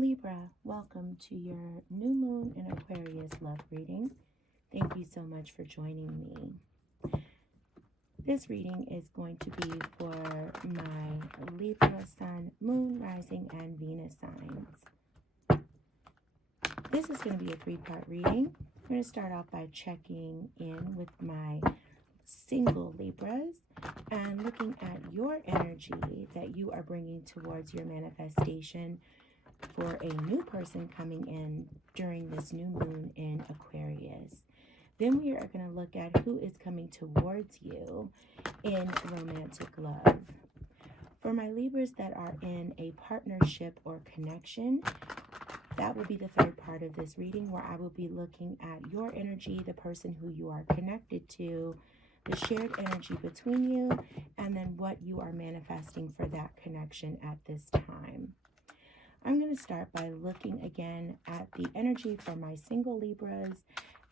Libra, welcome to your new moon in Aquarius love reading. Thank you so much for joining me. This reading is going to be for my Libra sun, moon, rising, and Venus signs. This is going to be a three-part reading. I'm going to start off by checking in with my single Libras and looking at your energy that you are bringing towards your manifestation for a new person coming in during this new moon in Aquarius. Then we are going to look at who is coming towards you in romantic love. For my Libras that are in a partnership or connection, that will be the third part of this reading, where I will be looking at your energy, the person who you are connected to, the shared energy between you, and then what you are manifesting for that connection at this time. I'm going to start by looking again at the energy for my single Libras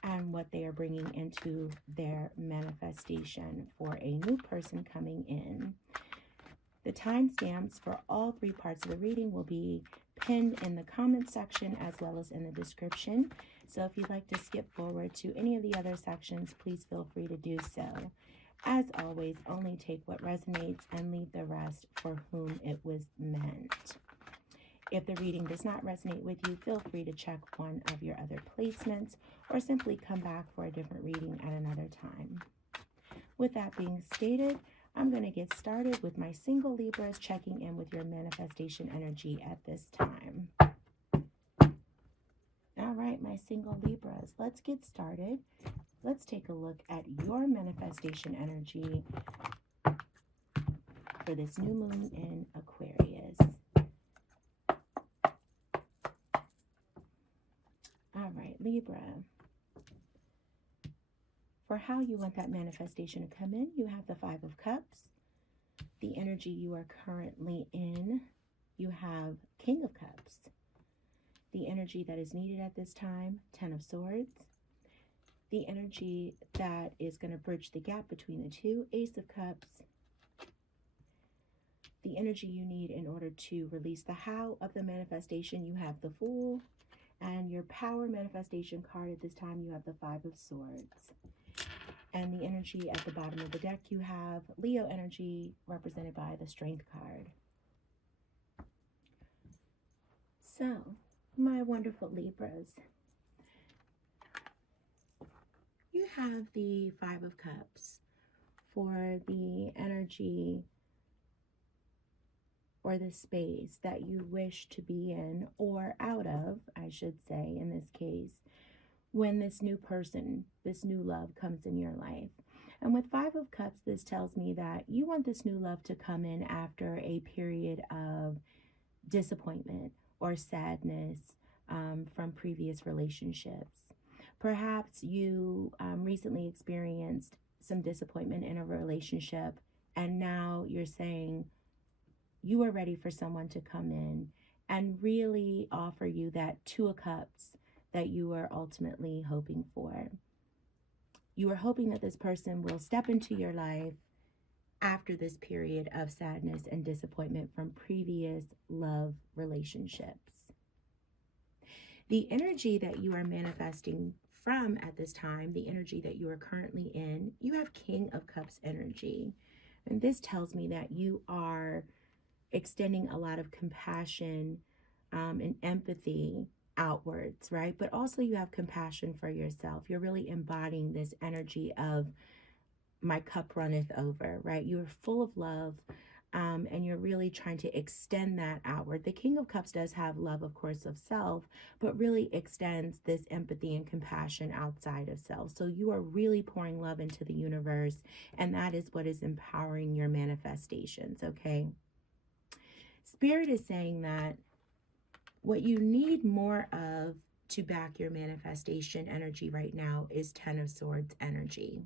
and what they are bringing into their manifestation for a new person coming in. The timestamps for all three parts of the reading will be pinned in the comment section as well as in the description. So if you'd like to skip forward to any of the other sections, please feel free to do so. As always, only take what resonates and leave the rest for whom it was meant. If the reading does not resonate with you, feel free to check one of your other placements or simply come back for a different reading at another time. With that being stated, I'm going to get started with my single Libras, checking in with your manifestation energy at this time. All right, my single Libras, let's get started. Let's take a look at your manifestation energy for this new moon in Aquarius. All right, Libra. For how you want that manifestation to come in, you have the Five of Cups. The energy you are currently in, you have King of Cups. The energy that is needed at this time, Ten of Swords. The energy that is going to bridge the gap between the two, Ace of Cups. The energy you need in order to release the how of the manifestation, you have the Fool. And your power manifestation card at this time, you have the Five of Swords. And the energy at the bottom of the deck, you have Leo energy represented by the Strength card. So, my wonderful Libras, you have the Five of Cups for the energy or the space that you wish to be in, or out of, I should say, in this case, when this new person, this new love comes in your life. And with Five of Cups, this tells me that you want this new love to come in after a period of disappointment or sadness from previous relationships. Perhaps you recently experienced some disappointment in a relationship, and now you're saying you are ready for someone to come in and really offer you that Two of Cups that you are ultimately hoping for. You are hoping that this person will step into your life after this period of sadness and disappointment from previous love relationships. The energy that you are manifesting from at this time, the energy that you are currently in, you have King of Cups energy. And this tells me that you are extending a lot of compassion and empathy outwards, right? But also you have compassion for yourself. You're really embodying this energy of my cup runneth over, right? You're full of love, and you're really trying to extend that outward. The King of Cups does have love, of course, of self, but really extends this empathy and compassion outside of self. So you are really pouring love into the universe, and that is what is empowering your manifestations, okay? Spirit is saying that what you need more of to back your manifestation energy right now is Ten of Swords energy.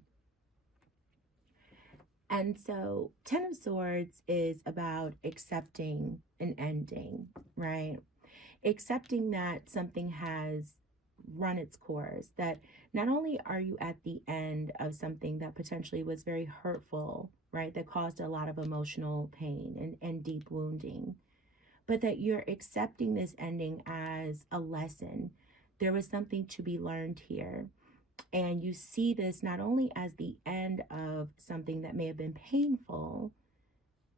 And so Ten of Swords is about accepting an ending, right? Accepting that something has run its course, that not only are you at the end of something that potentially was very hurtful, right, that caused a lot of emotional pain and deep wounding, but that you're accepting this ending as a lesson. There was something to be learned here. And you see this not only as the end of something that may have been painful,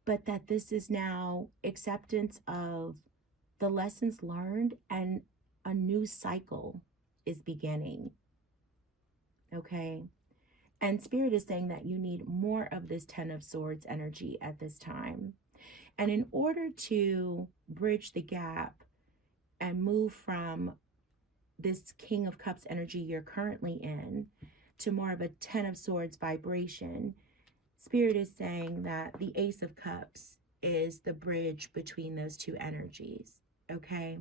but that this is now acceptance of the lessons learned and a new cycle is beginning. Okay. And Spirit is saying that you need more of this Ten of Swords energy at this time. And in order to bridge the gap and move from this King of Cups energy you're currently in to more of a Ten of Swords vibration, Spirit is saying that the Ace of Cups is the bridge between those two energies, okay?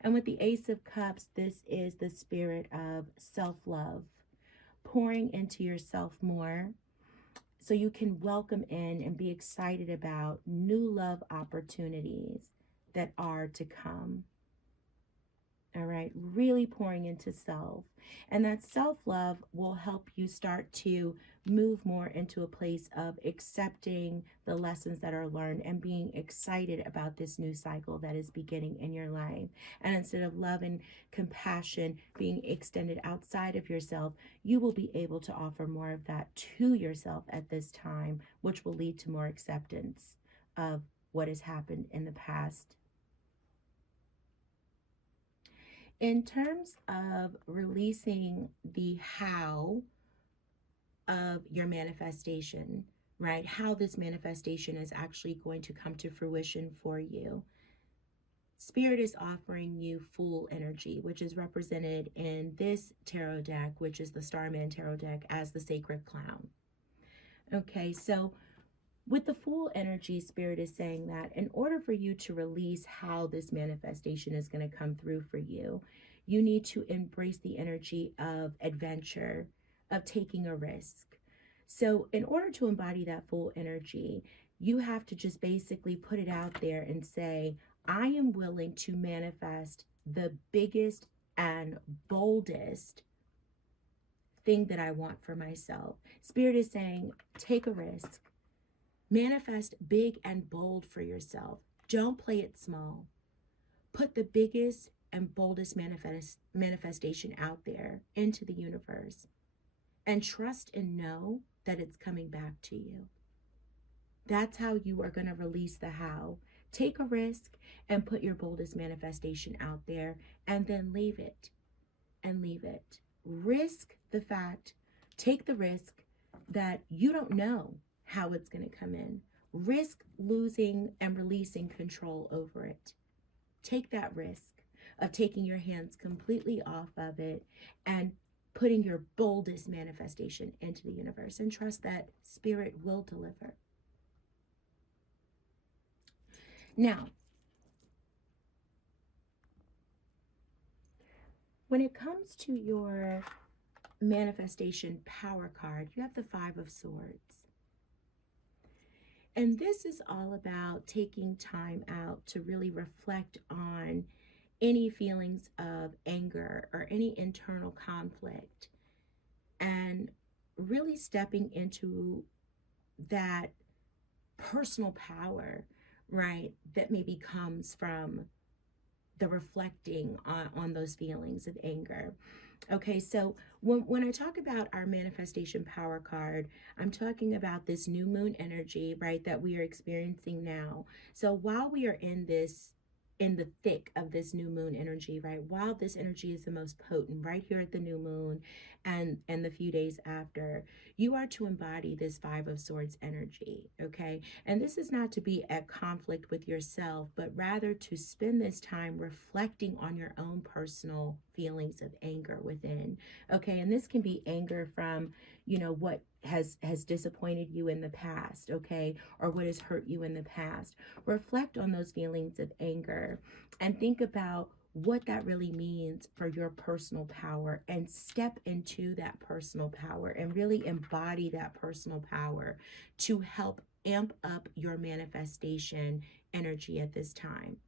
And with the Ace of Cups, this is the spirit of self-love, pouring into yourself more so you can welcome in and be excited about new love opportunities that are to come. All right, really pouring into self. And that self-love will help you start to move more into a place of accepting the lessons that are learned and being excited about this new cycle that is beginning in your life. And instead of love and compassion being extended outside of yourself, you will be able to offer more of that to yourself at this time, which will lead to more acceptance of what has happened in the past. In terms of releasing the how of your manifestation, right? How this manifestation is actually going to come to fruition for you. Spirit is offering you Fool energy, which is represented in this tarot deck, which is the Starman tarot deck, as the Sacred Clown. Okay, so with the Fool energy, Spirit is saying that in order for you to release how this manifestation is going to come through for you, you need to embrace the energy of adventure, of taking a risk. So in order to embody that Fool energy, you have to just basically put it out there and say, I am willing to manifest the biggest and boldest thing that I want for myself. Spirit is saying, take a risk. Manifest big and bold for yourself. Don't play it small. Put the biggest and boldest manifestation out there into the universe. And trust and know that it's coming back to you. That's how you are going to release the how. Take a risk and put your boldest manifestation out there, and then leave it. And leave it. Risk the fact, take the risk that you don't know how it's going to come in. Risk losing and releasing control over it. Take that risk of taking your hands completely off of it and putting your boldest manifestation into the universe, and trust that Spirit will deliver. Now, when it comes to your manifestation power card, you have the Five of Swords. And this is all about taking time out to really reflect on any feelings of anger or any internal conflict, and really stepping into that personal power, right, that maybe comes from the reflecting on those feelings of anger. Okay, so when I talk about our manifestation power card, I'm talking about this new moon energy, right, that we are experiencing now. So while we are in the thick of this new moon energy, right, while this energy is the most potent right here at the new moon and the few days after, you are to embody this Five of Swords energy, okay? And this is not to be at conflict with yourself, but rather to spend this time reflecting on your own personal feelings of anger within, okay? And this can be anger from, you know, what has disappointed you in the past, okay, or what has hurt you in the past. Reflect on those feelings of anger and think about what that really means for your personal power, and step into that personal power and really embody that personal power to help amp up your manifestation energy at this time.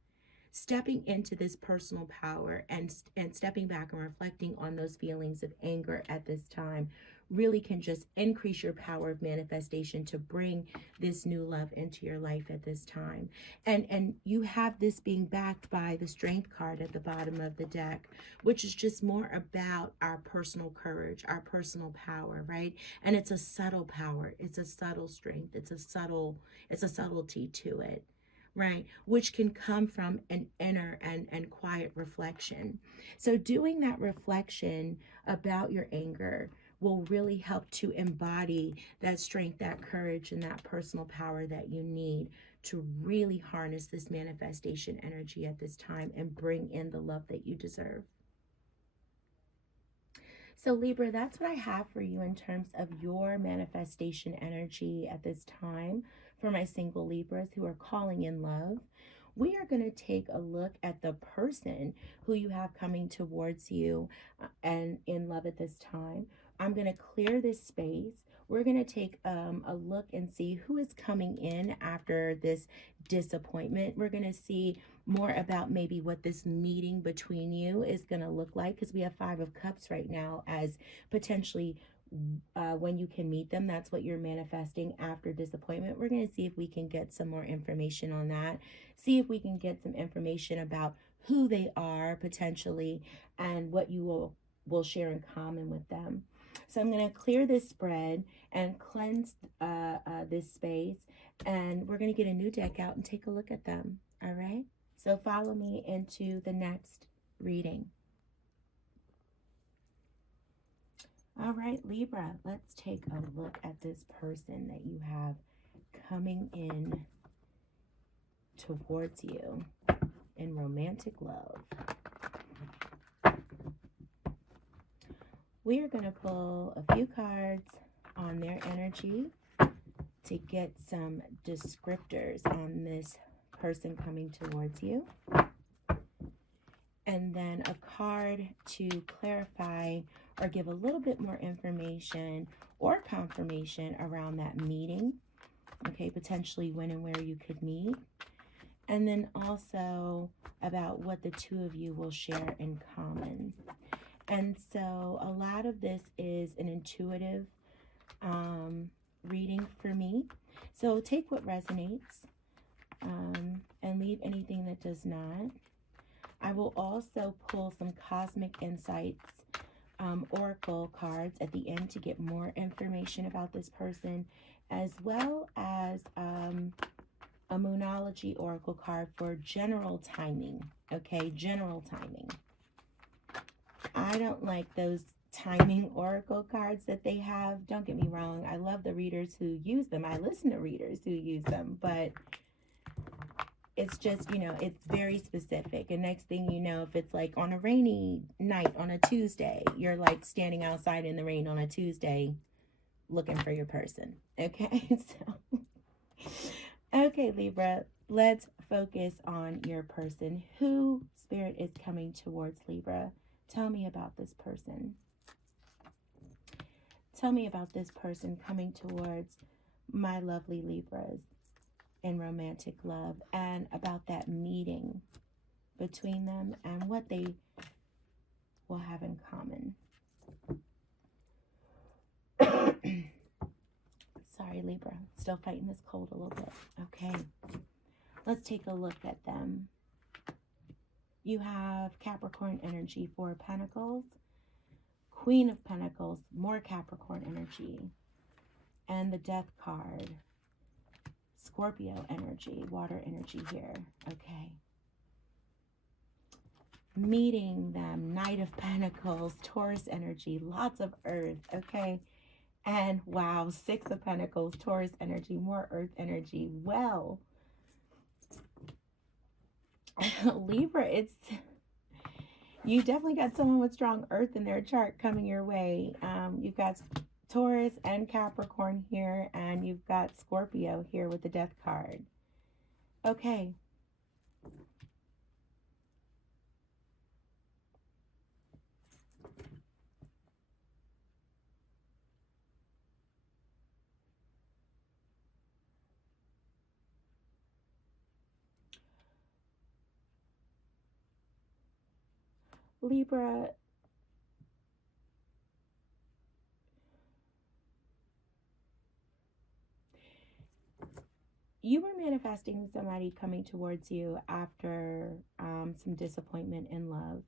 Stepping into this personal power and stepping back and reflecting on those feelings of anger at this time really can just increase your power of manifestation to bring this new love into your life at this time. And you have this being backed by the Strength card at the bottom of the deck, which is just more about our personal courage, our personal power, right? And it's a subtle power. It's a subtle strength. It's a subtlety to it, right? Which can come from an inner and quiet reflection. So doing that reflection about your anger will really help to embody that strength, that courage, and that personal power that you need to really harness this manifestation energy at this time and bring in the love that you deserve. So Libra, that's what I have for you in terms of your manifestation energy at this time for my single Libras who are calling in love. We are going to take a look at the person who you have coming towards you and in love at this time. I'm going to clear this space. We're going to take a look and see who is coming in after this disappointment. We're going to see more about maybe what this meeting between you is going to look like, because we have 5 of Cups right now as potentially when you can meet them. That's what you're manifesting after disappointment. We're going to see if we can get some more information on that. See if we can get some information about who they are potentially and what you will share in common with them. So I'm going to clear this spread and cleanse this space, and we're going to get a new deck out and take a look at them. All right. So follow me into the next reading. All right, Libra, let's take a look at this person that you have coming in towards you in romantic love. We are going to pull a few cards on their energy to get some descriptors on this person coming towards you. And then a card to clarify or give a little bit more information or confirmation around that meeting. Okay, potentially when and where you could meet. And then also about what the two of you will share in common. And so a lot of this is an intuitive reading for me. So take what resonates and leave anything that does not. I will also pull some Cosmic Insights Oracle cards at the end to get more information about this person, as well as a Moonology Oracle card for general timing. Okay, general timing. I don't like those timing oracle cards that they have. Don't get me wrong. I love the readers who use them. I listen to readers who use them, but it's just, you know, it's very specific. And next thing you know, if it's like on a rainy night on a Tuesday, you're like standing outside in the rain on a Tuesday looking for your person. Okay, so, okay, Libra, let's focus on your person. Who Spirit is coming towards, Libra? Tell me about this person. Tell me about this person coming towards my lovely Libras in romantic love, and about that meeting between them and what they will have in common. Sorry, Libra. Still fighting this cold a little bit. Okay. Let's take a look at them. You have Capricorn energy, 4 of Pentacles, Queen of Pentacles, more Capricorn energy, and the Death card, Scorpio energy, water energy here. Okay. Meeting them, Knight of Pentacles, Taurus energy, lots of Earth. Okay. And wow, 6 of Pentacles, Taurus energy, more Earth energy. Well, Libra, you definitely got someone with strong Earth in their chart coming your way. You've got Taurus and Capricorn here, and you've got Scorpio here with the Death card. Okay. Libra, you were manifesting somebody coming towards you after some disappointment in love.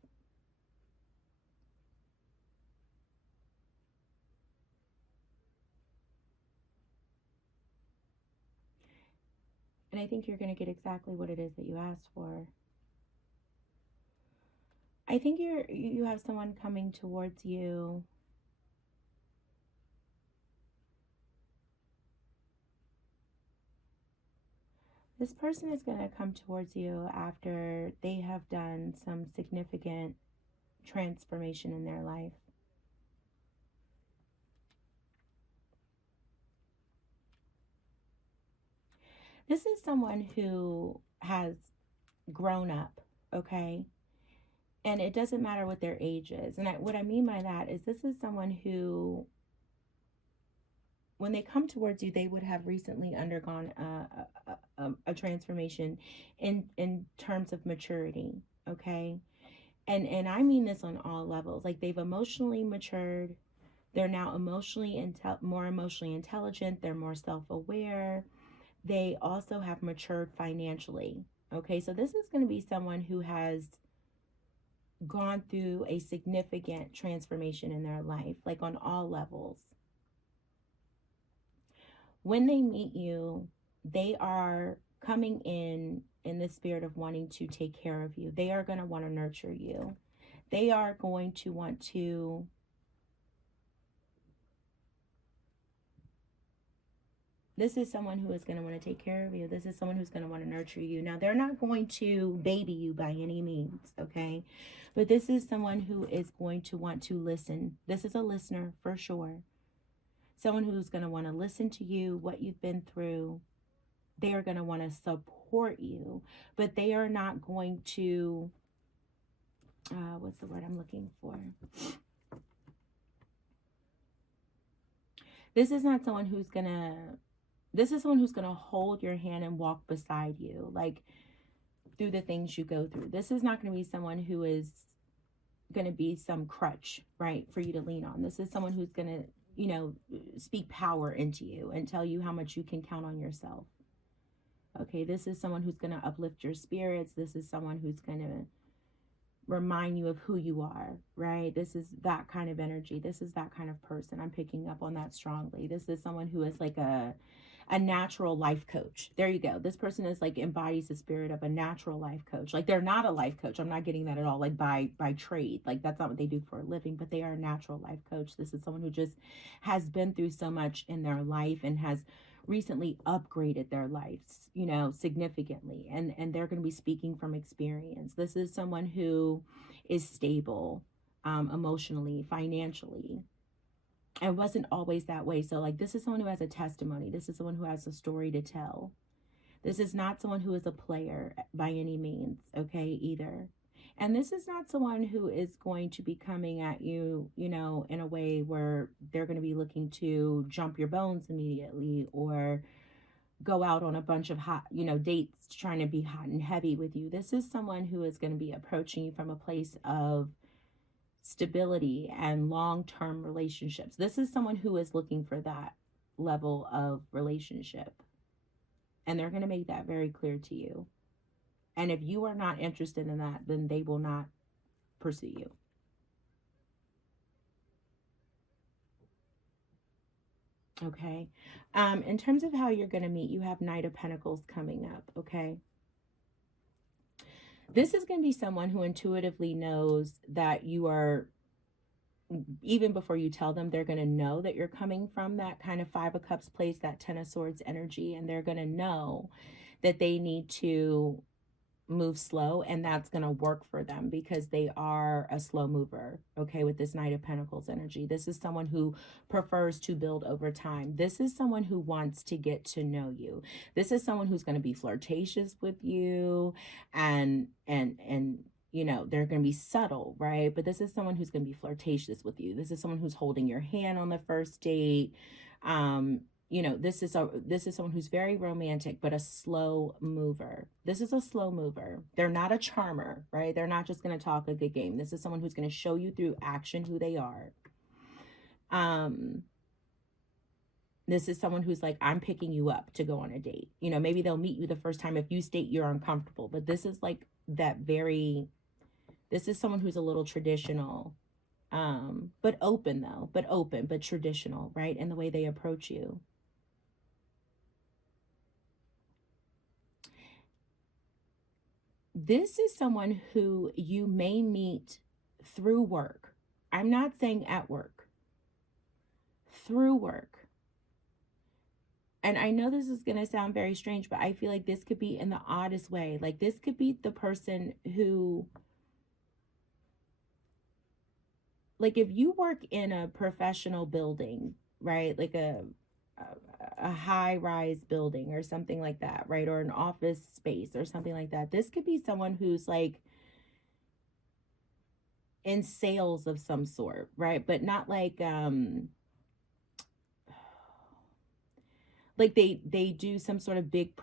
And I think you're going to get exactly what it is that you asked for. I think you have someone coming towards you This person is going to come towards you after they have done some significant transformation in their life. This is someone who has grown up, okay? And it doesn't matter what their age is. And what I mean by that is this is someone who, when they come towards you, they would have recently undergone a transformation in terms of maturity, okay? And I mean this on all levels. Like, they've emotionally matured. They're now more emotionally intelligent. They're more self-aware. They also have matured financially. Okay, so this is going to be someone who has gone through a significant transformation in their life, like on all levels. When they meet you, they are coming in the spirit of wanting to take care of you. They are going to want to nurture you. They are going to want to This is someone who is going to want to take care of you. This is someone who's going to want to nurture you. Now, they're not going to baby you by any means, okay? But this is someone who is going to want to listen. This is a listener for sure. Someone who's going to want to listen to you, what you've been through. They are going to want to support you, but they are not going to, what's the word I'm looking for? This is someone who's going to hold your hand and walk beside you, like through the things you go through. This is not going to be someone who is going to be some crutch, right, for you to lean on. This is someone who's going to, speak power into you and tell you how much you can count on yourself. Okay, this is someone who's going to uplift your spirits. This is someone who's going to remind you of who you are, right? This is that kind of energy. This is that kind of person. I'm picking up on that strongly. This is someone who is like a natural life coach. There you go. This person is like embodies the spirit of a natural life coach. Like, they're not a life coach. I'm not getting that at all. Like by trade, like that's not what they do for a living, but they are a natural life coach. This is someone who just has been through so much in their life and has recently upgraded their lives, significantly. And they're going to be speaking from experience. This is someone who is stable, emotionally, financially. And wasn't always that way. So, like, this is someone who has a testimony. This is someone who has a story to tell. This is not someone who is a player by any means, okay, either. And this is not someone who is going to be coming at you, in a way where they're going to be looking to jump your bones immediately or go out on a bunch of hot, dates trying to be hot and heavy with you. This is someone who is going to be approaching you from a place of stability and long-term relationships. This is someone who is looking for that level of relationship. And they're going to make that very clear to you. And if you are not interested in that, then they will not pursue you. Okay. In terms of how you're going to meet, you have Knight of Pentacles coming up. Okay. This is going to be someone who intuitively knows that you are, even before you tell them, they're going to know that you're coming from that kind of Five of Cups place, that Ten of Swords energy, and they're going to know that they need to move slow, and that's going to work for them because they are a slow mover, okay, with this Knight of Pentacles energy. This is someone who prefers to build over time. This is someone who wants to get to know you. This is someone who's going to be flirtatious with you and they're going to be subtle, right? But this is someone who's going to be flirtatious with you. This is someone who's holding your hand on the first date. This is someone who's very romantic, but a slow mover. This is a slow mover. They're not a charmer, right? They're not just going to talk a good game. This is someone who's going to show you through action who they are. This is someone who's like, I'm picking you up to go on a date. You know, maybe they'll meet you the first time if you state you're uncomfortable. But this is like that very, this is someone who's a little traditional, but open though, but traditional, right? In the way they approach you. This is someone who you may meet through work. I'm not saying at work, through work. And I know this is going to sound very strange, but I feel like this could be in the oddest way. Like this could be the person who, like if you work in a professional building, right? Like a high-rise building or something like that, right? Or an office space or something like that. This could be someone who's like in sales of some sort, right? But not like they do some sort of big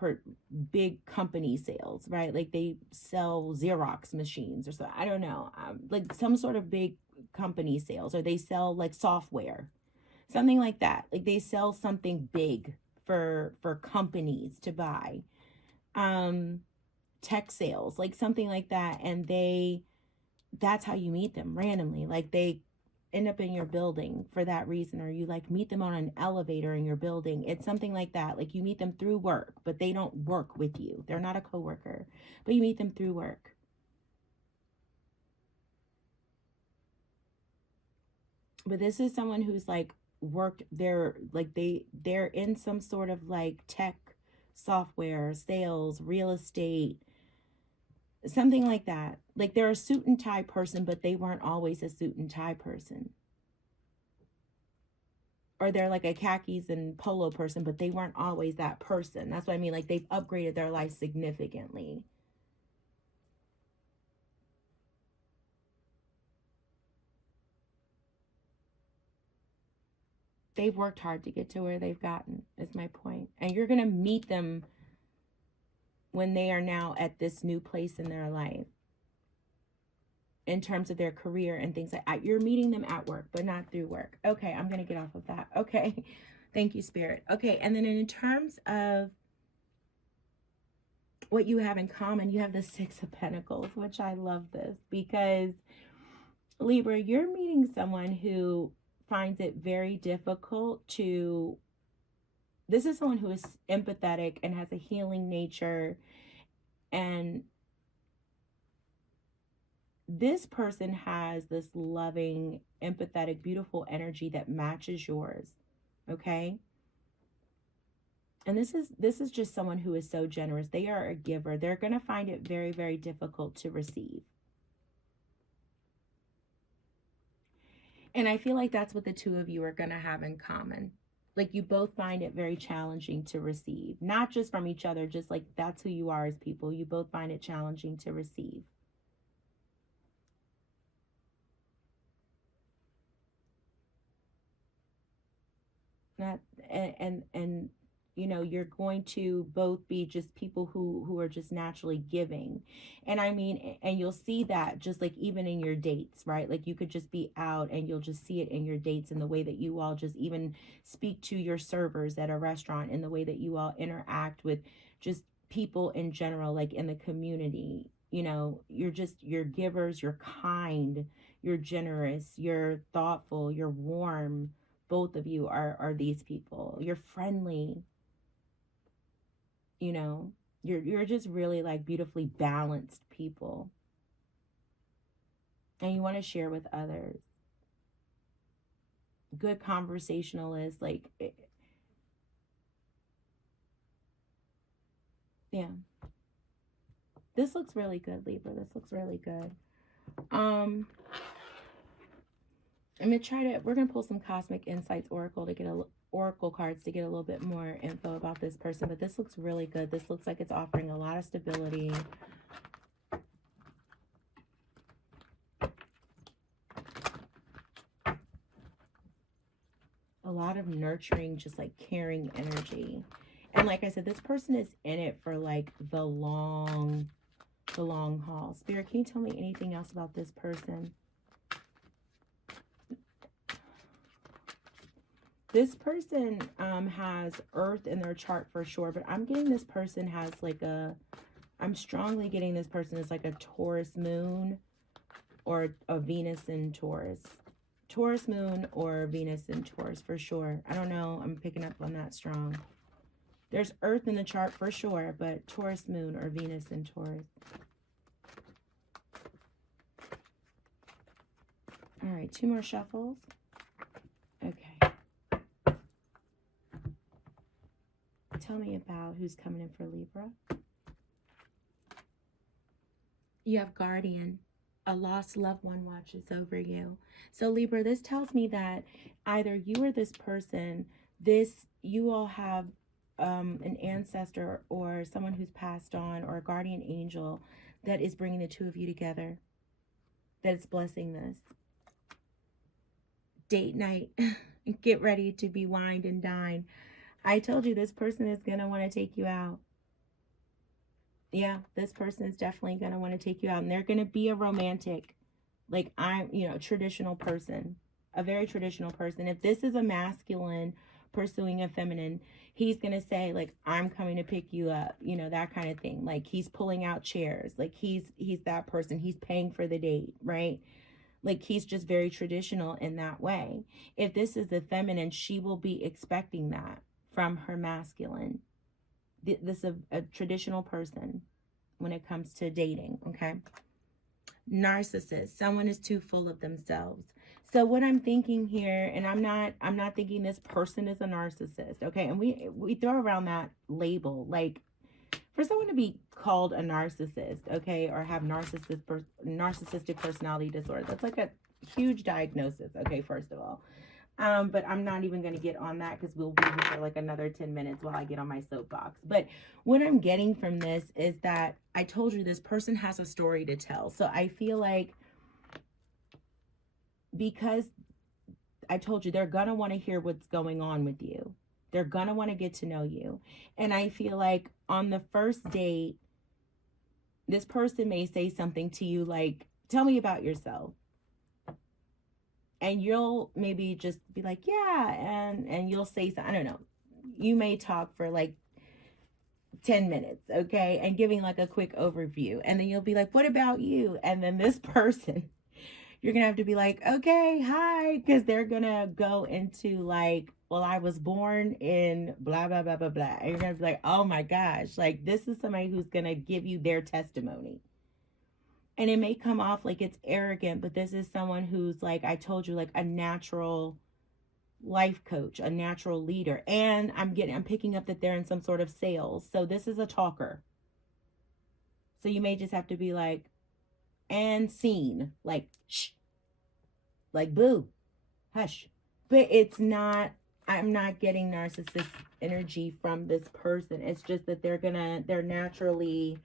company sales, right? Like they sell Xerox machines or so, I don't know, like some sort of big company sales, or they sell like software, something like that. Like they sell something big for companies to buy, tech sales, like something like that. And that's how you meet them randomly. Like they end up in your building for that reason, or you like meet them on an elevator in your building. It's something like that. Like you meet them through work, but they don't work with you. They're not a coworker, but you meet them through work. But this is someone who's like worked there, like they're in some sort of like tech, software, sales, real estate, something like that. Like they're a suit and tie person, but they weren't always a suit and tie person. Or they're like a khakis and polo person, but they weren't always that person. That's what I mean. Like they've upgraded their life significantly. They've worked hard to get to where they've gotten, is my point. And you're going to meet them when they are now at this new place in their life, in terms of their career and things like that. You're meeting them at work, but not through work. Okay, I'm going to get off of that. Okay, thank you, Spirit. Okay, and then in terms of what you have in common, you have the Six of Pentacles, which I love this because, Libra, you're meeting someone who finds it very difficult to, this is someone who is empathetic and has a healing nature, and this person has this loving, empathetic, beautiful energy that matches yours. Okay? And this is just someone who is so generous. They are a giver. They're going to find it very, very difficult to receive. And I feel like that's what the two of you are going to have in common. Like you both find it very challenging to receive, not just from each other, just like that's who you are as people. You both find it challenging to receive. Not, and you know, you're going to both be just people who are just naturally giving. And I mean, and you'll see that just like even in your dates, right? Like you could just be out and you'll just see it in your dates, in the way that you all just even speak to your servers at a restaurant, in the way that you all interact with just people in general, like in the community. You know, you're givers, you're kind, you're generous, you're thoughtful, you're warm. Both of you are these people. You're friendly. You know, you're just really like beautifully balanced people. And you want to share with others. Good conversationalist, like yeah. This looks really good, Libra. This looks really good. I'm gonna we're gonna pull some Cosmic Insights Oracle to get Oracle cards to get a little bit more info about this person, but this looks really good. This looks like it's offering a lot of stability. A lot of nurturing, just like caring energy. And like I said, this person is in it for like the long haul. Spirit, can you tell me anything else about this person? This person has Earth in their chart for sure, but I'm getting this person has like a, I'm strongly getting this person is like a Taurus moon or a Venus in Taurus. Taurus moon or Venus in Taurus for sure. I don't know. I'm picking up on that strong. There's Earth in the chart for sure, but Taurus moon or Venus in Taurus. All right, 2 more shuffles. Okay. Tell me about who's coming in for Libra. You have Guardian. A lost loved one watches over you. So Libra, this tells me that either you or this person, you all have an ancestor or someone who's passed on or a guardian angel that is bringing the two of you together, that is blessing this. Date night. Get ready to be wined and dined. I told you this person is going to want to take you out. Yeah, this person is definitely going to want to take you out. And they're going to be a romantic, like traditional person. A very traditional person. If this is a masculine pursuing a feminine, he's going to say, like, I'm coming to pick you up. You know, that kind of thing. Like, he's pulling out chairs. Like, he's that person. He's paying for the date, right? Like, he's just very traditional in that way. If this is a feminine, she will be expecting that from her masculine. This is a traditional person when it comes to dating, okay? Narcissist. Someone is too full of themselves. So what I'm thinking here, and I'm not thinking this person is a narcissist, okay? And we throw around that label, like, for someone to be called a narcissist, okay, or have narcissistic personality disorder, that's like a huge diagnosis, okay, first of all. But I'm not even going to get on that because we'll be here for like another 10 minutes while I get on my soapbox. But what I'm getting from this is that I told you this person has a story to tell. So I feel like, because I told you they're going to want to hear what's going on with you. They're going to want to get to know you. And I feel like on the first date, this person may say something to you like, tell me about yourself. And you'll maybe just be like, yeah, and you'll say something, I don't know. You may talk for like 10 minutes, okay? And giving like a quick overview. And then you'll be like, what about you? And then this person, you're going to have to be like, okay, hi. Because they're going to go into like, well, I was born in blah, blah, blah, blah, blah. And you're going to be like, oh my gosh, like this is somebody who's going to give you their testimony. And it may come off like it's arrogant, but this is someone who's like, I told you, like a natural life coach, a natural leader. And I'm picking up that they're in some sort of sales. So this is a talker. So you may just have to be like, and scene, like, shh, like boo, hush. But it's not, I'm not getting narcissist energy from this person. It's just that they're naturally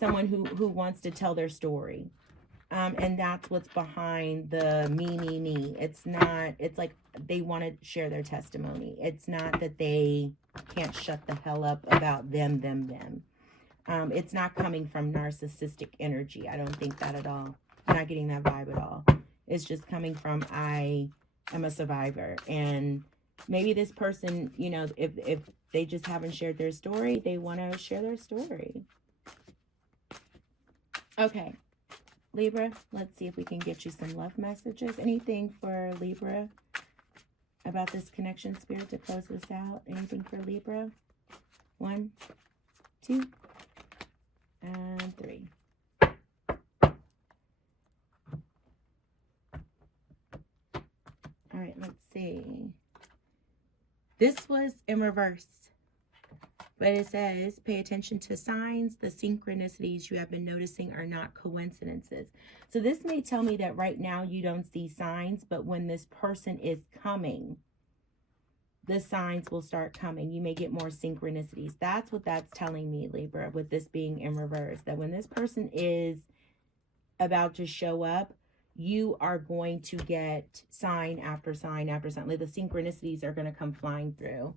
someone who wants to tell their story. And that's what's behind the me. It's not, it's like they want to share their testimony. It's not that they can't shut the hell up about them. It's not coming from narcissistic energy. I don't think that at all. I'm not getting that vibe at all. It's just coming from, I am a survivor. And maybe this person, you know, if they just haven't shared their story, they want to share their story. Okay, Libra, let's see if we can get you some love messages. Anything for Libra about this connection, Spirit, to close this out? Anything for Libra? 1, 2, and 3. All right, let's see. This was in reverse. But it says, pay attention to signs. The synchronicities you have been noticing are not coincidences. So this may tell me that right now you don't see signs, but when this person is coming, the signs will start coming. You may get more synchronicities. That's what that's telling me, Libra, with this being in reverse. That when this person is about to show up, you are going to get sign after sign after sign. Like the synchronicities are going to come flying through.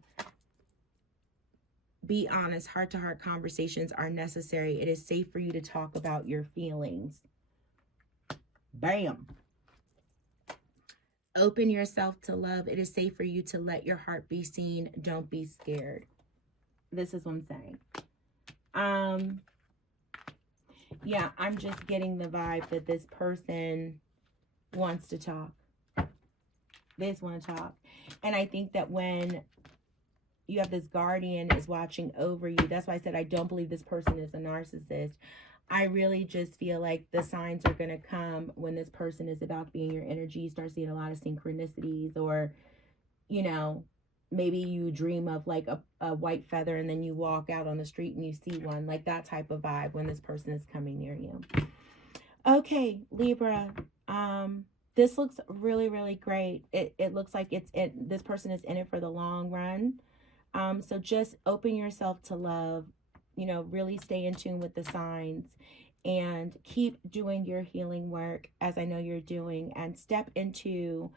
Be honest, heart-to-heart conversations are necessary. It is safe for you to talk about your feelings. Bam. Open yourself to love. It is safe for you to let your heart be seen. Don't be scared. This is what I'm saying. Yeah, I'm just getting the vibe that this person wants to talk. They just want to talk. And I think that when you have this guardian is watching over you, that's why I said I don't believe this person is a narcissist. I really just feel like the signs are going to come when this person is about to be in your energy. You start seeing a lot of synchronicities, or, you know, maybe you dream of like a white feather and then you walk out on the street and you see one, like that type of vibe when this person is coming near you. Okay, Libra, this looks really, really great. It looks like this person is in it for the long run. So just open yourself to love, you know, really stay in tune with the signs and keep doing your healing work as I know you're doing, and step into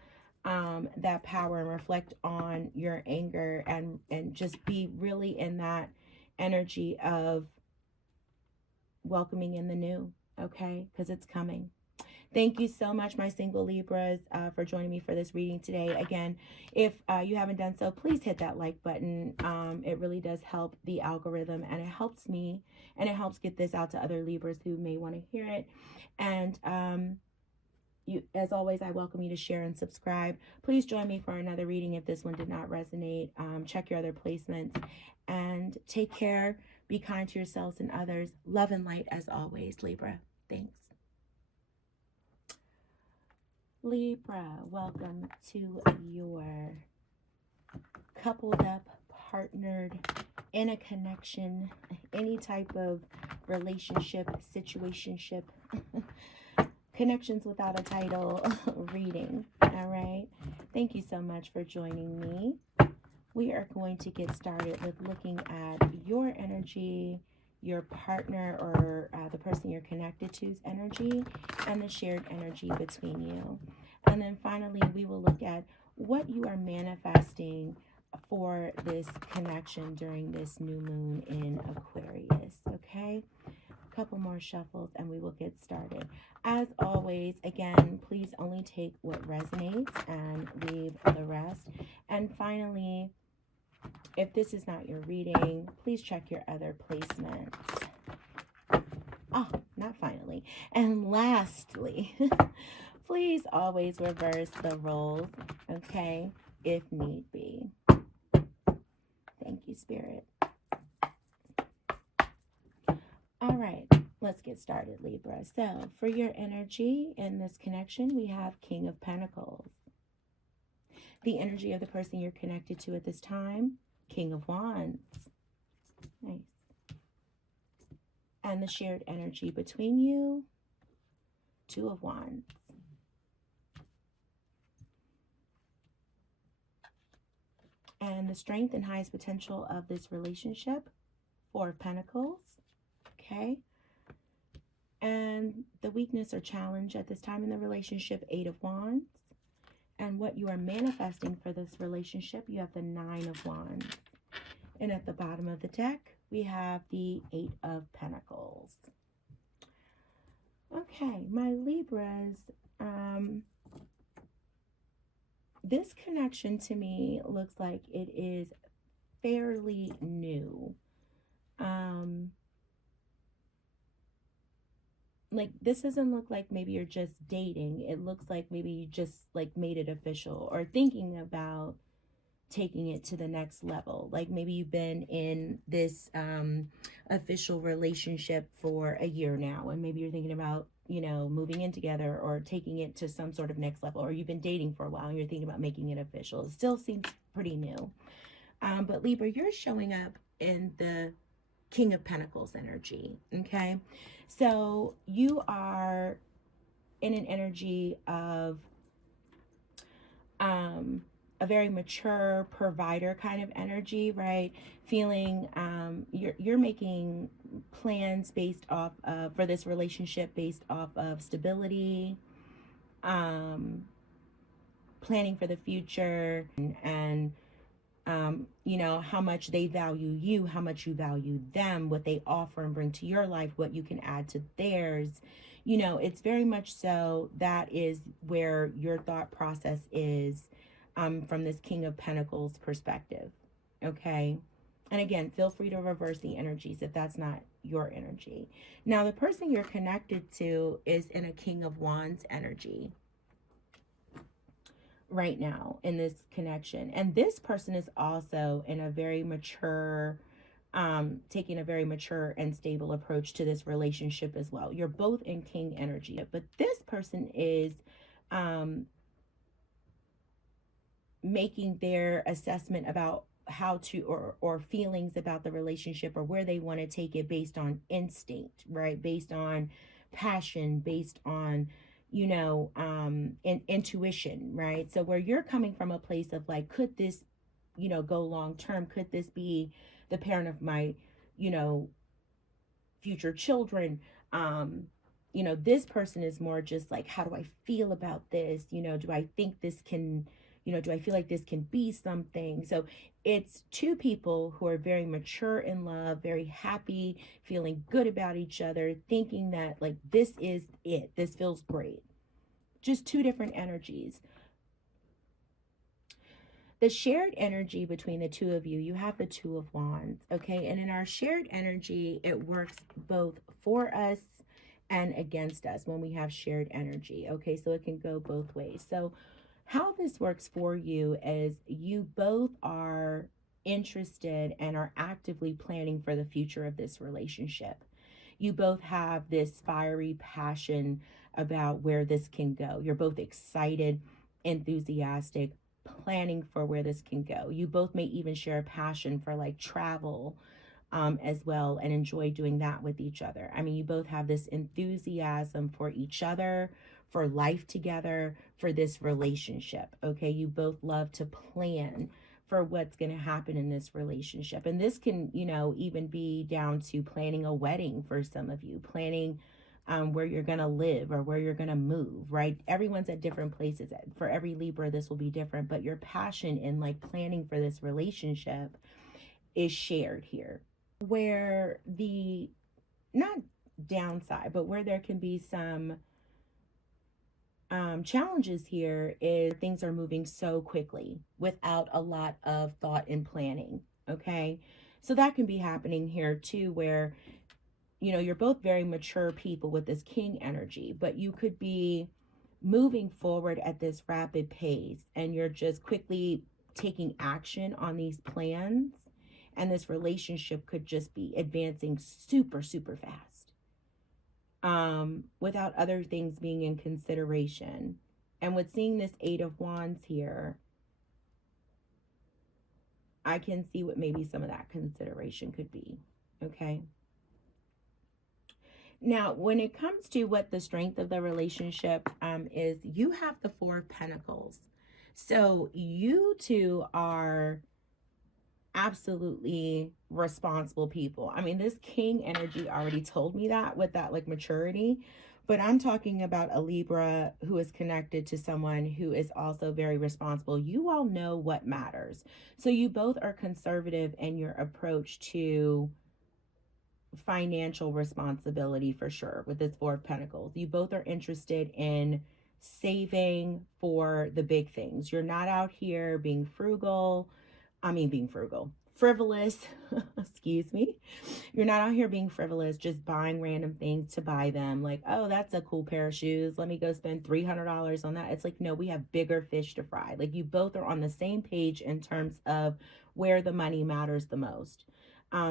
that power and reflect on your anger, and just be really in that energy of welcoming in the new, okay? Because it's coming. Thank you so much, my single Libras, for joining me for this reading today. Again, if you haven't done so, please hit that like button. It really does help the algorithm, and it helps me, and it helps get this out to other Libras who may want to hear it. And as always, I welcome you to share and subscribe. Please join me for another reading if this one did not resonate. Check your other placements, and take care. Be kind to yourselves and others. Love and light as always, Libra. Thanks. Libra, welcome to your coupled up, partnered, in a connection, any type of relationship, situationship, connections without a title reading. All right. Thank you so much for joining me. We are going to get started with looking at your energy, your partner, or the person you're connected to's energy, and the shared energy between you. And then finally, we will look at what you are manifesting for this connection during this new moon in Aquarius. Okay, a couple more shuffles and we will get started. As always, again, please only take what resonates and leave the rest. And finally, if this is not your reading, please check your other placements. Oh, not finally. And lastly, please always reverse the roles, okay, if need be. Thank you, Spirit. All right, let's get started, Libra. So, for your energy in this connection, we have King of Pentacles. The energy of the person you're connected to at this time, King of Wands. Nice. And the shared energy between you, Two of Wands. And the strength and highest potential of this relationship, Four of Pentacles. Okay. And the weakness or challenge at this time in the relationship, Eight of Wands. And what you are manifesting for this relationship, you have the Nine of Wands. And at the bottom of the deck, we have the Eight of Pentacles. Okay, my Libras, this connection to me looks like it is fairly new. Like, this doesn't look like maybe you're just dating. It looks like maybe you just like made it official, or thinking about taking it to the next level. Like, maybe you've been in this official relationship for a year now, and maybe you're thinking about, you know, moving in together or taking it to some sort of next level, or you've been dating for a while and you're thinking about making it official. It still seems pretty new. But Libra, you're showing up in the King of Pentacles energy, okay? So you are in an energy of a very mature provider kind of energy, right? Feeling you're making plans based off of, for this relationship, based off of stability, planning for the future, and you know, how much they value you, how much you value them, what they offer and bring to your life, what you can add to theirs. you know, it's very much so that is where your thought process is, from this King of Pentacles perspective. Okay. And again, feel free to reverse the energies if that's not your energy. Now, the person you're connected to is in a King of Wands energy right now in this connection. And this person is also in a very mature, taking a very mature and stable approach to this relationship as well. You're both in King energy, but this person is making their assessment about how to, or feelings about the relationship, or where they want to take it based on instinct, right? Based on passion, based on, you know, intuition, right? So where you're coming from a place of like, could this, you know, go long term? Could this be the parent of my, you know, future children? You know, this person is more just like, how do I feel about this? You know, do I think this can, you know, do I feel like this can be something? So it's two people who are very mature in love, very happy, feeling good about each other, thinking that like, this is it. This feels great. Just two different energies. The shared energy between the two of you, you have the Two of Wands, okay? And in our shared energy, it works both for us and against us when we have shared energy, okay? So it can go both ways. So how this works for you is you both are interested and are actively planning for the future of this relationship. You both have this fiery passion about where this can go. You're both excited, enthusiastic, planning for where this can go. You both may even share a passion for like travel as well, and enjoy doing that with each other. I mean, you both have this enthusiasm for each other, for life together, for this relationship. Okay, you both love to plan for what's going to happen in this relationship. And this can, you know, even be down to planning a wedding for some of you, planning where you're going to live or where you're going to move, right? Everyone's at different places. For every Libra, this will be different, but your passion in like planning for this relationship is shared here. Where the, not downside, but where there can be some challenges here is things are moving so quickly without a lot of thought and planning. Okay. So that can be happening here too, where, you know, you're both very mature people with this King energy, but you could be moving forward at this rapid pace and you're just quickly taking action on these plans. And this relationship could just be advancing super, super fast, without other things being in consideration. And with seeing this Eight of Wands here, I can see what maybe some of that consideration could be. Okay. Now, when it comes to what the strength of the relationship is, you have the Four of Pentacles. So you two are absolutely responsible people. I mean, this King energy already told me that with that like maturity, but I'm talking about a Libra who is connected to someone who is also very responsible. You all know what matters. So you both are conservative in your approach to financial responsibility for sure with this Four of Pentacles. You both are interested in saving for the big things. You're not out here being frugal. Frivolous, excuse me. You're not out here being frivolous, just buying random things to buy them. Like, oh, that's a cool pair of shoes. Let me go spend $300 on that. It's like, no, we have bigger fish to fry. Like you both are on the same page in terms of where the money matters the most.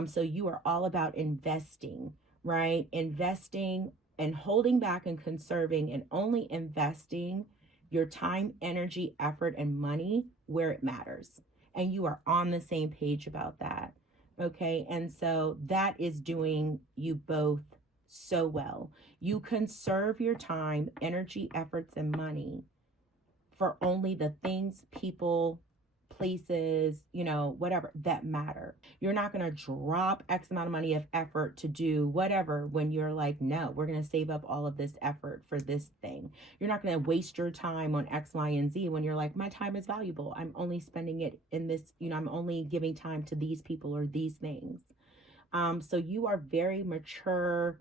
So you are all about investing, right? Investing and holding back and conserving and only investing your time, energy, effort, and money where it matters. And you are on the same page about that. Okay. And so that is doing you both so well. You conserve your time, energy, efforts, and money for only the things, people, places, you know, whatever that matter. You're not going to drop X amount of money of effort to do whatever when you're like, no, we're going to save up all of this effort for this thing. You're not going to waste your time on X, Y, and Z when you're like, my time is valuable. I'm only spending it in this, you know, I'm only giving time to these people or these things. So you are very mature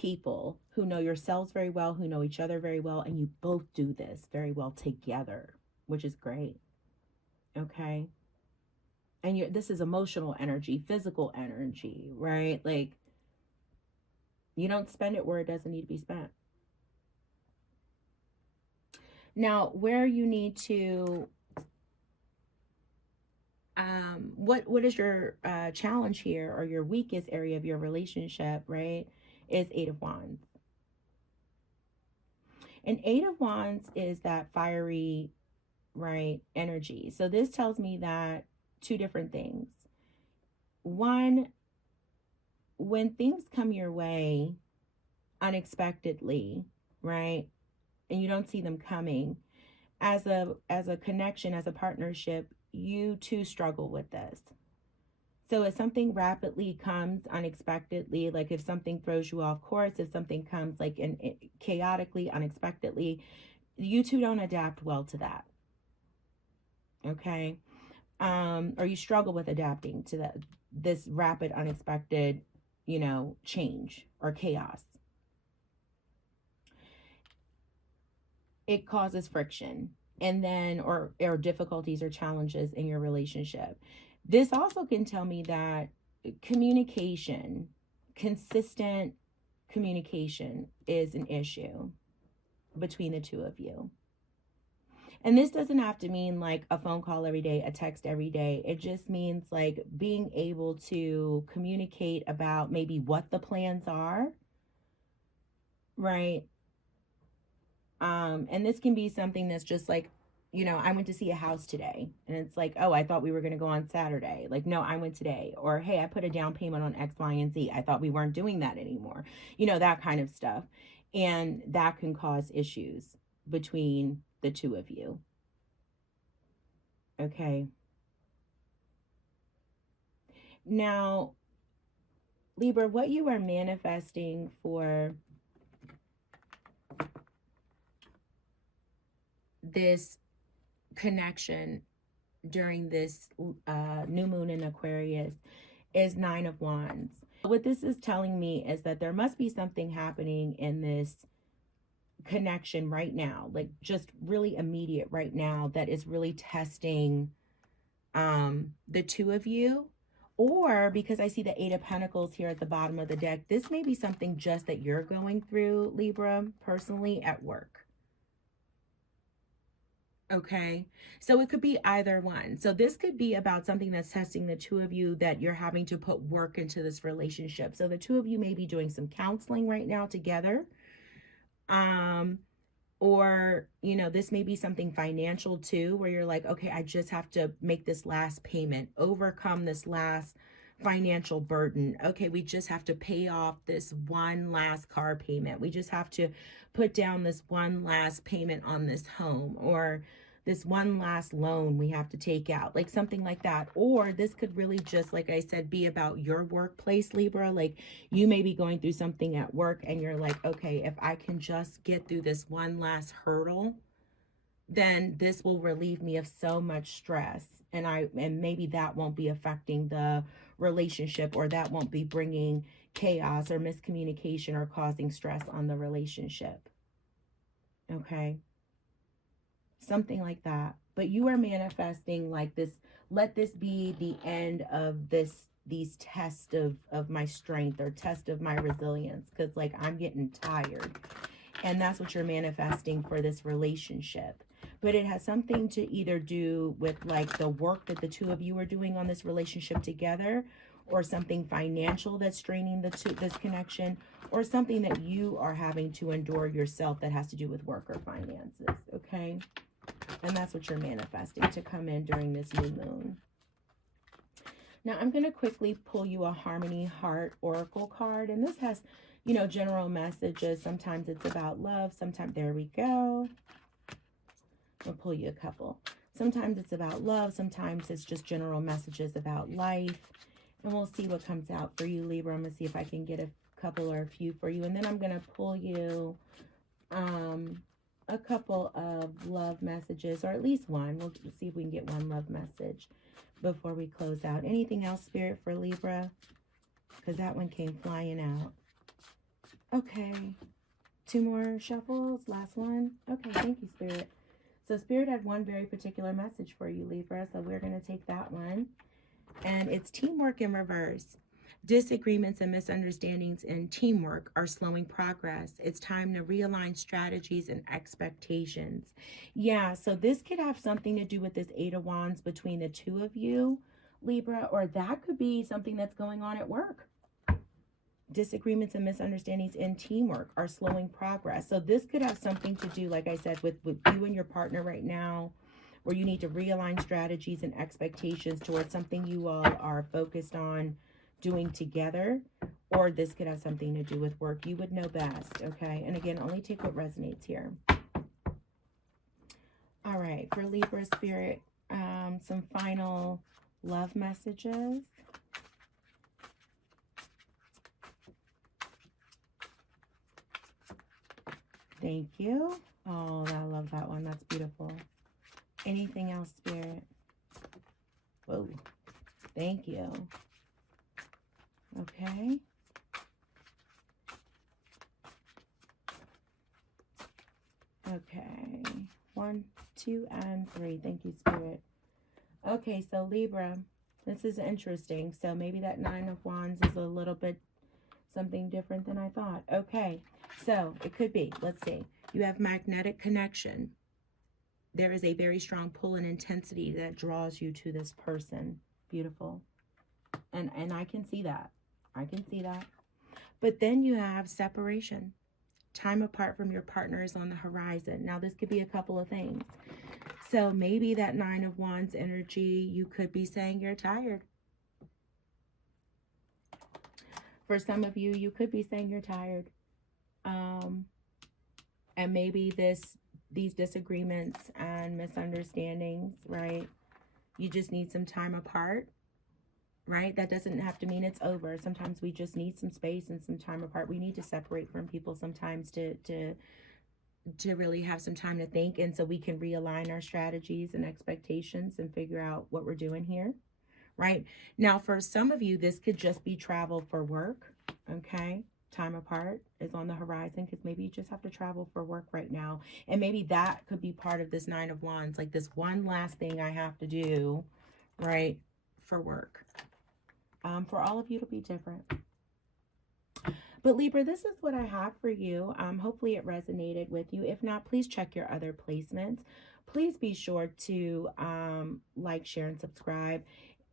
people who know yourselves very well, who know each other very well, and you both do this very well together, which is great. Okay. And this is emotional energy, physical energy, right? Like, you don't spend it where it doesn't need to be spent. Now, where you need to, what is your challenge here, or your weakest area of your relationship, right? Is Eight of Wands. And Eight of Wands is that fiery, right, energy. So this tells me that two different things. One, when things come your way unexpectedly, right, and you don't see them coming, as a connection, as a partnership, you too struggle with this. So if something rapidly comes unexpectedly, like if something throws you off course, if something comes like chaotically, unexpectedly, you two don't adapt well to that. Okay. Or you struggle with adapting to this rapid, unexpected, change or chaos. It causes friction, and then, or difficulties or challenges in your relationship. This also can tell me that communication, consistent communication, is an issue between the two of you. And this doesn't have to mean like a phone call every day, a text every day. It just means like being able to communicate about maybe what the plans are, right? And this can be something that's just like, I went to see a house today, and it's like, oh, I thought we were going to go on Saturday. Like, no, I went today. Or, hey, I put a down payment on X, Y, and Z. I thought we weren't doing that anymore. That kind of stuff. And that can cause issues between the two of you. Okay. Now, Libra, what you are manifesting for this connection during this new moon in Aquarius is Nine of Wands. What this is telling me is that there must be something happening in this connection right now, like just really immediate right now, that is really testing the two of you. Or because I see the Eight of Pentacles here at the bottom of the deck, this may be something just that you're going through, Libra, personally at work. Okay, so it could be either one. So this could be about something that's testing the two of you, that you're having to put work into this relationship. So the two of you may be doing some counseling right now together. Or, this may be something financial too, where you're like, okay, I just have to make this last payment, overcome this last financial burden. Okay, we just have to pay off this one last car payment. We just have to put down this one last payment on this home, or this one last loan we have to take out, like something like that. Or this could really just, like I said, be about your workplace, Libra. Like you may be going through something at work and you're like, okay, if I can just get through this one last hurdle, then this will relieve me of so much stress. And maybe that won't be affecting the relationship, or that won't be bringing chaos or miscommunication or causing stress on the relationship. Okay. Something like that. But you are manifesting like this, let this be the end of these tests of my strength, or test of my resilience, because like I'm getting tired. And that's what you're manifesting for this relationship. But it has something to either do with like the work that the two of you are doing on this relationship together, or something financial that's straining this connection, or something that you are having to endure yourself that has to do with work or finances. Okay. And that's what you're manifesting to come in during this new moon. Now, I'm going to quickly pull you a Harmony Heart Oracle card. And this has, general messages. Sometimes it's about love. Sometimes, there we go. I'll pull you a couple. Sometimes it's about love. Sometimes it's just general messages about life. And we'll see what comes out for you, Libra. I'm going to see if I can get a couple or a few for you. And then I'm going to pull you a couple of love messages, or at least one. We'll see if we can get one love message before we close out. Anything else, Spirit, for Libra? Because that one came flying out. Okay. 2 more shuffles. Last one. Okay, thank you, Spirit. So Spirit had one very particular message for you, Libra. So we're going to take that one. And it's teamwork in reverse. Disagreements and misunderstandings in teamwork are slowing progress. It's time to realign strategies and expectations. Yeah, so this could have something to do with this 8 of Wands between the two of you, Libra, or that could be something that's going on at work. Disagreements and misunderstandings in teamwork are slowing progress. So this could have something to do, like I said, with you and your partner right now, where you need to realign strategies and expectations towards something you all are focused on doing together, or this could have something to do with work. You would know best, okay? And again, only take what resonates here. All right, for Libra Spirit, some final love messages. Thank you. Oh, I love that one. That's beautiful. Anything else, Spirit? Whoa. Thank you. Okay. Okay. 1, 2, and 3. Thank you, Spirit. Okay, so Libra, this is interesting. So maybe that 9 of Wands is a little bit something different than I thought. Okay, so it could be. Let's see. You have magnetic connection. There is a very strong pull and intensity that draws you to this person. Beautiful. And I can see that. I can see that. But then you have separation. Time apart from your partner is on the horizon. Now, this could be a couple of things. So maybe that 9 of Wands energy, you could be saying you're tired. For some of you, you could be saying you're tired. And maybe these disagreements and misunderstandings, right? You just need some time apart. Right? That doesn't have to mean it's over. Sometimes we just need some space and some time apart. We need to separate from people sometimes to really have some time to think, and so we can realign our strategies and expectations and figure out what we're doing here. Right? Now, for some of you, this could just be travel for work. Okay? Time apart is on the horizon because maybe you just have to travel for work right now. And maybe that could be part of this 9 of Wands. Like this one last thing I have to do, right, for work. For all of you, it'll be different. But Libra, this is what I have for you. Hopefully it resonated with you. If not, please check your other placements. Please be sure to like, share, and subscribe.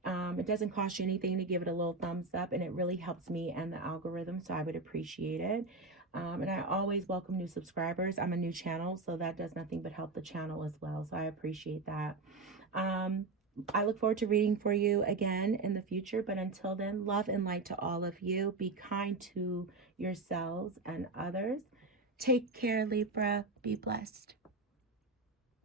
It doesn't cost you anything to give it a little thumbs up, and it really helps me and the algorithm, so I would appreciate it. And I always welcome new subscribers. I'm a new channel, so that does nothing but help the channel as well, so I appreciate that. I look forward to reading for you again in the future. But until then, love and light to all of you. Be kind to yourselves and others. Take care, Libra. Be blessed.